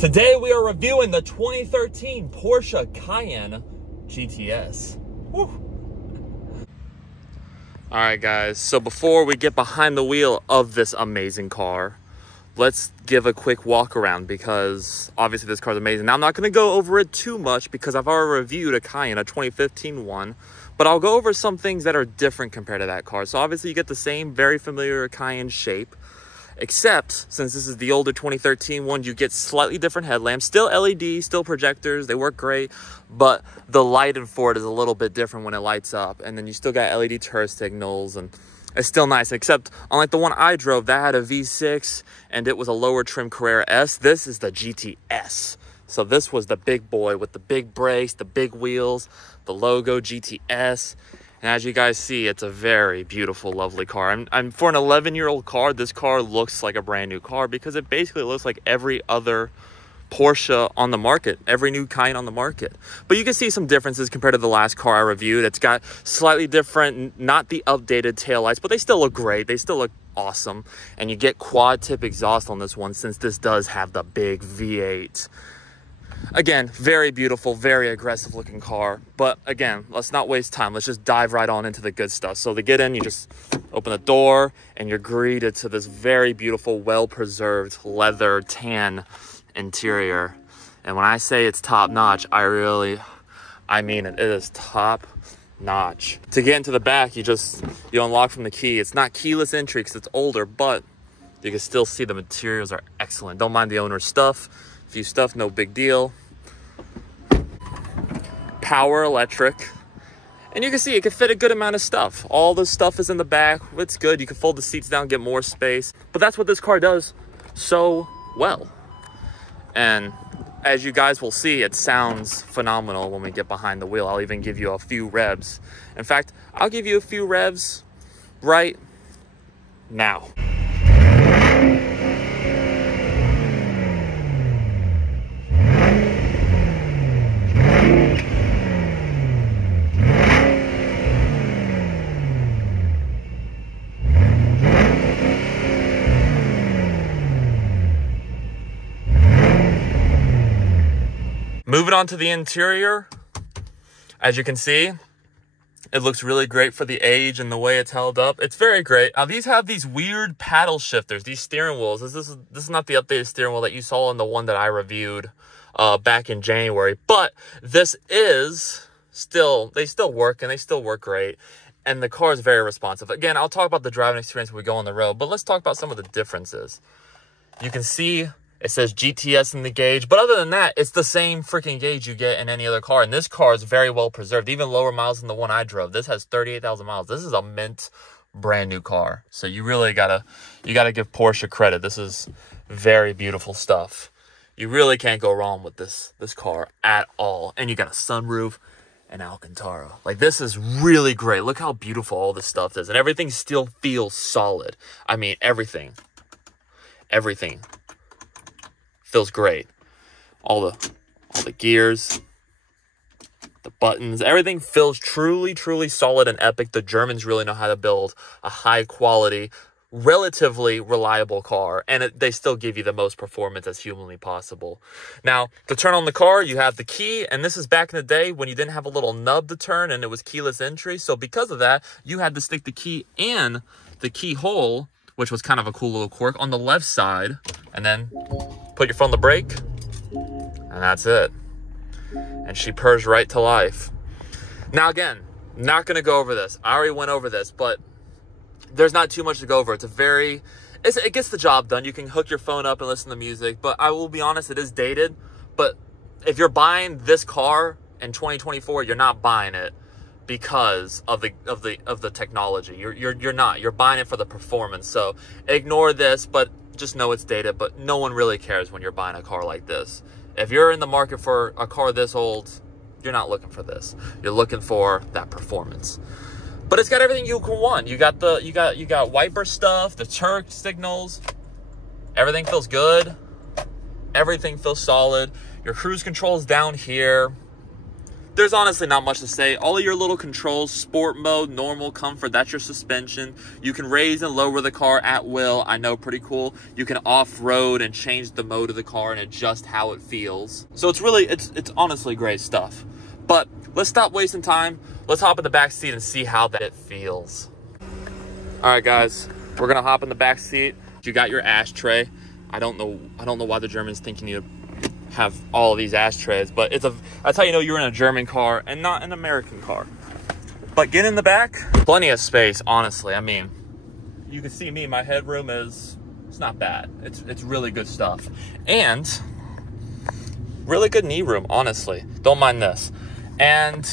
Today we are reviewing the 2013 Porsche Cayenne GTS. Woo. All right, guys, so before we get behind the wheel of this amazing car, let's give a quick walk around because obviously this car is amazing. Now, I'm not going to go over it too much because I've already reviewed a Cayenne, a 2015 one, but I'll go over some things that are different compared to that car. So obviously you get the same very familiar Cayenne shape, except since this is the older 2013 one, you get slightly different headlamps, still LED, still projectors, they work great, but the lighting for it is a little bit different when it lights up. And then you still got LED turn signals, and it's still nice, except unlike the one I drove, that had a V6 and it was a lower trim Carrera S. This is the GTS. So this was the big boy with the big brakes, the big wheels, the logo GTS. And as you guys see, it's a very beautiful, lovely car. And for an 11-year-old car, this car looks like a brand new car because it basically looks like every other Porsche on the market, every new Cayenne on the market. But you can see some differences compared to the last car I reviewed. It's got slightly different, not the updated taillights, but they still look great. They still look awesome. And you get quad tip exhaust on this one since this does have the big V8. Again, very beautiful, very aggressive looking car. But again, let's not waste time. Let's just dive right on into the good stuff. So to get in, you just open the door and you're greeted to this very beautiful, well-preserved leather tan interior. And when I say it's top notch, I mean it. It is top notch. To get into the back, you unlock from the key. It's not keyless entry because it's older, but you can still see the materials are excellent. Don't mind the owner's stuff. A few stuff, no big deal. Power electric. And you can see it can fit a good amount of stuff. All the stuff is in the back. It's good. You can fold the seats down, get more space. But that's what this car does so well. And as you guys will see, it sounds phenomenal when we get behind the wheel. I'll even give you a few revs. In fact, I'll give you a few revs right now. Moving on to the interior, as you can see, it looks really great for the age and the way it's held up. It's very great. Now, these have these weird paddle shifters, these steering wheels. This is not the updated steering wheel that you saw in the one that I reviewed back in January. But this is they still work, and they still work great. And the car is very responsive. Again, I'll talk about the driving experience when we go on the road, but let's talk about some of the differences. You can see it says GTS in the gauge, but other than that, it's the same freaking gauge you get in any other car. And this car is very well preserved, even lower miles than the one I drove. This has 38,000 miles. This is a mint brand new car. So you really gotta give Porsche credit. This is very beautiful stuff. You really can't go wrong with this car at all. And you got a sunroof and Alcantara. Like, this is really great. Look how beautiful all this stuff is. And everything still feels solid. I mean, everything feels great. All the gears, the buttons, everything feels truly, truly solid and epic. The Germans really know how to build a high quality, relatively reliable car, and they still give you the most performance as humanly possible. Now, to turn on the car, you have the key, and this is back in the day when you didn't have a little nub to turn and it was keyless entry. So because of that, you had to stick the key in the keyhole, which was kind of a cool little quirk, on the left side, and then put your foot on the brake, and that's it. And she purrs right to life. Now, again, not going to go over this. I already went over this, but there's not too much to go over. It gets the job done. You can hook your phone up and listen to music, but I will be honest, it is dated. But if you're buying this car in 2024, you're not buying it because of the technology. You're not. You're buying it for the performance. So ignore this, but just know it's dated. But no one really cares when you're buying a car like this. If you're in the market for a car this old, you're not looking for this. You're looking for that performance. But it's got everything you can want. You got wiper stuff, the turn signals. Everything feels good. Everything feels solid. Your cruise control is down here. there's honestly not much to say. All of your little controls, sport mode, normal, comfort, that's your suspension. You can raise and lower the car at will. I know, pretty cool. You can off-road and change the mode of the car and adjust how it feels. So it's really, it's honestly great stuff. But let's stop wasting time. Let's hop in the back seat and see how that it feels. All right, guys, we're gonna hop in the back seat. You got your ashtray. I don't know why the Germans think you need to have all of these ashtrays, but that's how you know you're in a German car and not an American car. But get in the back, plenty of space, honestly. I mean, you can see me, my headroom it's not bad. It's really good stuff. And really good knee room, honestly. Don't mind this. And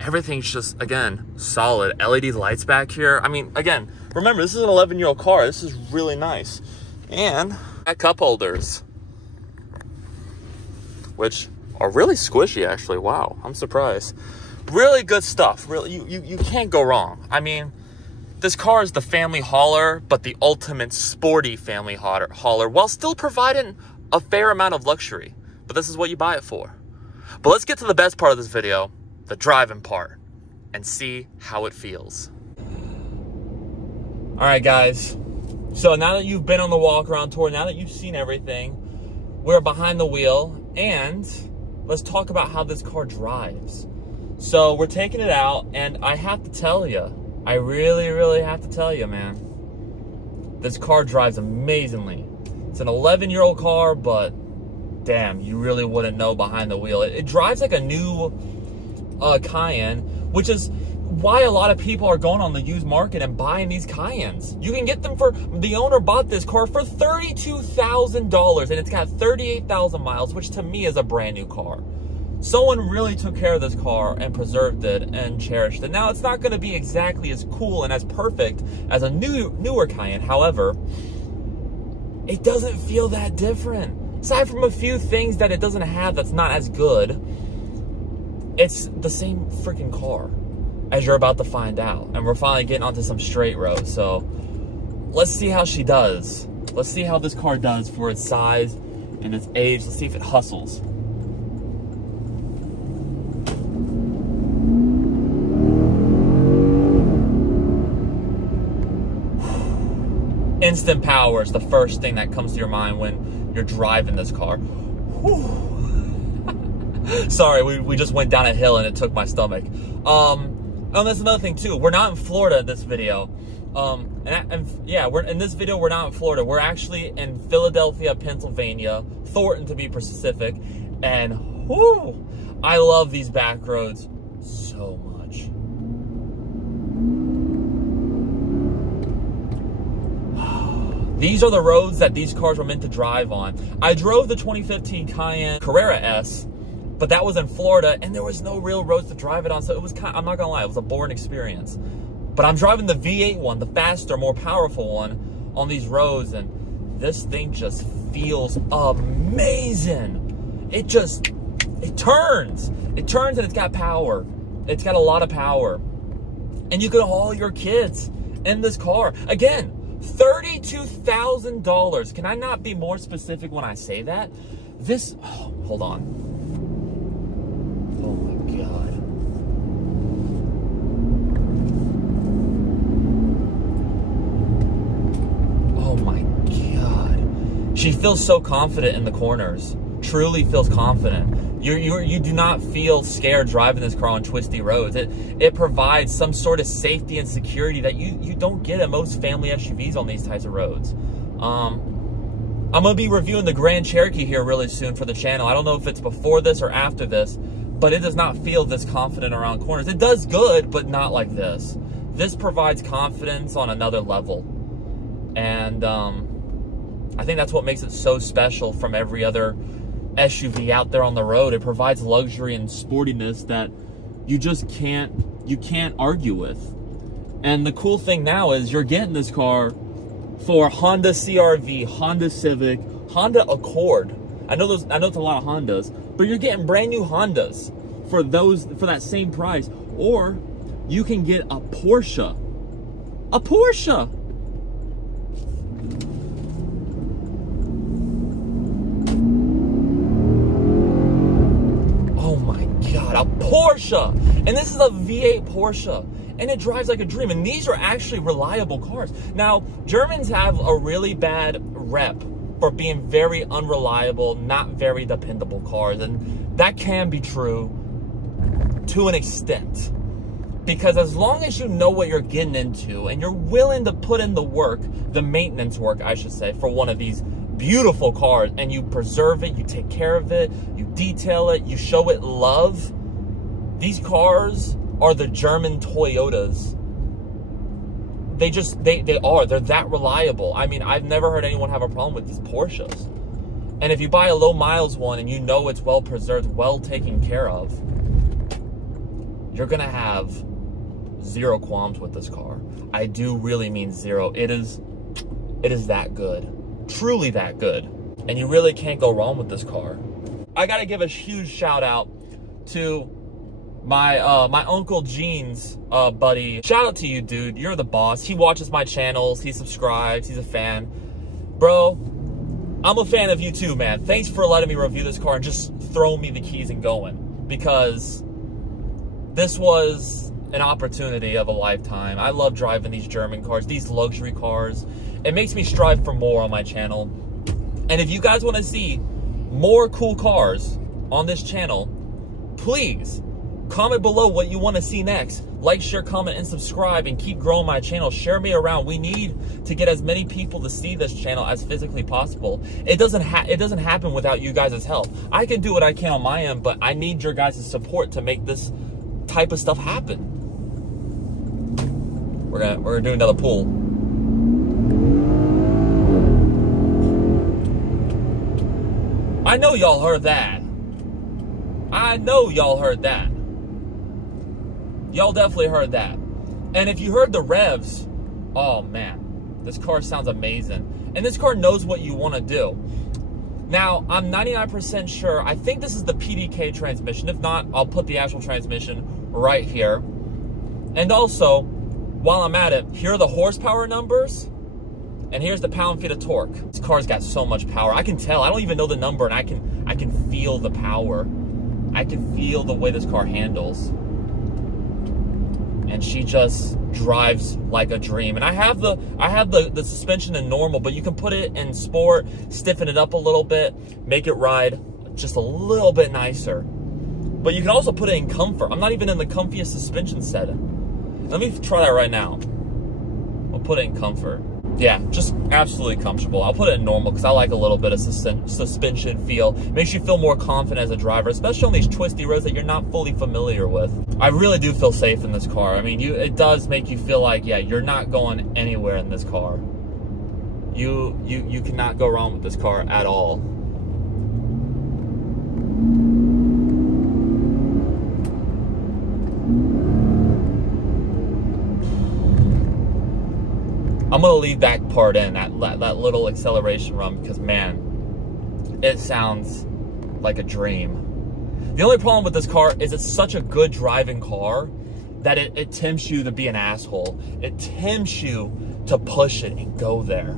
everything's just, again, solid. LED lights back here. I mean, again, remember, this is an 11-year-old car. This is really nice. And cup holders, which are really squishy, actually. Wow, I'm surprised. Really good stuff. Really, you can't go wrong. I mean, this car is the family hauler, but the ultimate sporty family hauler, while still providing a fair amount of luxury. But this is what you buy it for. But let's get to the best part of this video, the driving part, and see how it feels. All right, guys. So now that you've been on the walk around tour, now that you've seen everything, we're behind the wheel, and let's talk about how this car drives. So we're taking it out, and I have to tell you, I really, really have to tell you, man, this car drives amazingly. It's an 11-year-old car, but damn, you really wouldn't know behind the wheel. It drives like a new Cayenne, which is why a lot of people are going on the used market and buying these Cayennes. You can get them the owner bought this car for $32,000, and it's got 38,000 miles, which to me is a brand new car. Someone really took care of this car and preserved it and cherished it. Now, it's not going to be exactly as cool and as perfect as a newer Cayenne. However, it doesn't feel that different. Aside from a few things that it doesn't have that's not as good, it's the same freaking car, as you're about to find out. And we're finally getting onto some straight roads. So let's see how she does. Let's see how this car does for its size and its age. Let's see if it hustles. Instant power is the first thing that comes to your mind when you're driving this car. Whew. Sorry, we just went down a hill and it took my stomach. And that's another thing too. We're not in Florida in this video. Yeah, in this video we're not in Florida. We're actually in Philadelphia, Pennsylvania, Thornton to be specific. And whoo, I love these back roads so much. These are the roads that these cars were meant to drive on. I drove the 2015 Cayenne Carrera S, but that was in Florida, and there was no real roads to drive it on, so it was I'm not gonna lie, it was a boring experience. But I'm driving the V8 one, the faster, more powerful one, on these roads, and this thing just feels amazing. It turns. It turns and it's got power. It's got a lot of power. And you can haul your kids in this car. Again, $32,000. Can I not be more specific when I say that? This, oh, hold on. Oh my God. Oh my God. She feels so confident in the corners. Truly feels confident. You do not feel scared driving this car on twisty roads. It provides some sort of safety and security that you don't get in most family SUVs on these types of roads. I'm going to be reviewing the Grand Cherokee here really soon for the channel. I don't know if it's before this or after this, but it does not feel this confident around corners. It does good, but not like this. This provides confidence on another level. And I think that's what makes it so special from every other SUV out there on the road. It provides luxury and sportiness that you just can't argue with. And the cool thing now is you're getting this car for Honda CR-V, Honda Civic, Honda Accord. I know it's a lot of Hondas, but you're getting brand new Hondas for that same price. Or you can get a Porsche. A Porsche. a Porsche. And this is a V8 Porsche. And it drives like a dream. And these are actually reliable cars. Now, Germans have a really bad rep for being very unreliable, not very dependable cars. And that can be true to an extent. Because as long as you know what you're getting into and you're willing to put in the work, the maintenance work, I should say, for one of these beautiful cars, and you preserve it, you take care of it, you detail it, you show it love, these cars are the German Toyotas. They're that reliable. I mean, I've never heard anyone have a problem with these Porsches. And if you buy a low miles one and you know it's well preserved, well taken care of, you're gonna have zero qualms with this car. I do really mean zero. It is that good, truly that good. And you really can't go wrong with this car. I gotta give a huge shout out to my Uncle Gene's buddy. Shout out to you, dude. You're the boss. He watches my channels. He subscribes. He's a fan. Bro, I'm a fan of you too, man. Thanks for letting me review this car and just throwing me the keys and going. Because this was an opportunity of a lifetime. I love driving these German cars, these luxury cars. It makes me strive for more on my channel. And if you guys want to see more cool cars on this channel, please comment below what you want to see next. Like, share, comment, and subscribe, and keep growing my channel. Share me around. We need to get as many people to see this channel as physically possible. It doesn't happen without you guys' help. I can do what I can on my end, but I need your guys' support to make this type of stuff happen. We're gonna do another pull. I know y'all heard that. I know y'all heard that. Y'all definitely heard that. And if you heard the revs, oh man, this car sounds amazing. And this car knows what you want to do. Now, I'm 99% sure, I think this is the PDK transmission. If not, I'll put the actual transmission right here. And also, while I'm at it, here are the horsepower numbers, and here's the pound-feet of torque. This car's got so much power. I can tell. I don't even know the number, and I can feel the power. I can feel the way this car handles. And she just drives like a dream. And I have the suspension in normal, but you can put it in sport, stiffen it up a little bit, make it ride just a little bit nicer. But you can also put it in comfort. I'm not even in the comfiest suspension setting. Let me try that right now. I'll put it in comfort. Yeah, just absolutely comfortable. I'll put it in normal because I like a little bit of suspension feel. Makes you feel more confident as a driver, especially on these twisty roads that you're not fully familiar with. I really do feel safe in this car. I mean, it does make you feel like, yeah, you're not going anywhere in this car. You cannot go wrong with this car at all. I'm gonna leave that part in, that little acceleration run, because man, it sounds like a dream. The only problem with this car is it's such a good driving car that it tempts you to be an asshole. It tempts you to push it and go there.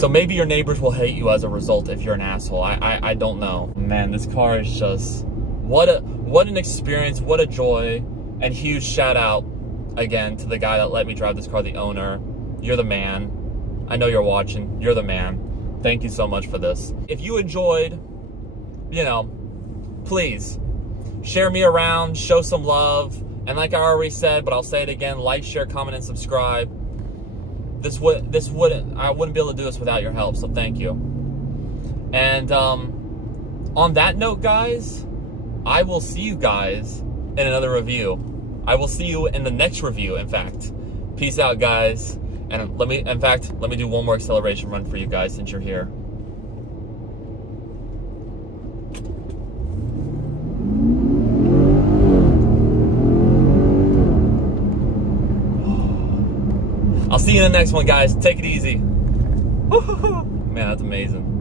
So maybe your neighbors will hate you as a result if you're an asshole. I don't know. Man, this car is just, what an experience, what a joy, and huge shout out again to the guy that let me drive this car, the owner. You're the man. I know you're watching. You're the man. Thank you so much for this. If you enjoyed, you know, please share me around, show some love. And like I already said, but I'll say it again, like, share, comment, and subscribe. I wouldn't be able to do this without your help, so thank you. And on that note, guys, I will see you guys in another review. I will see you in the next review, in fact. Peace out, guys. And let me do one more acceleration run for you guys since you're here. I'll see you in the next one, guys. Take it easy. Man, that's amazing.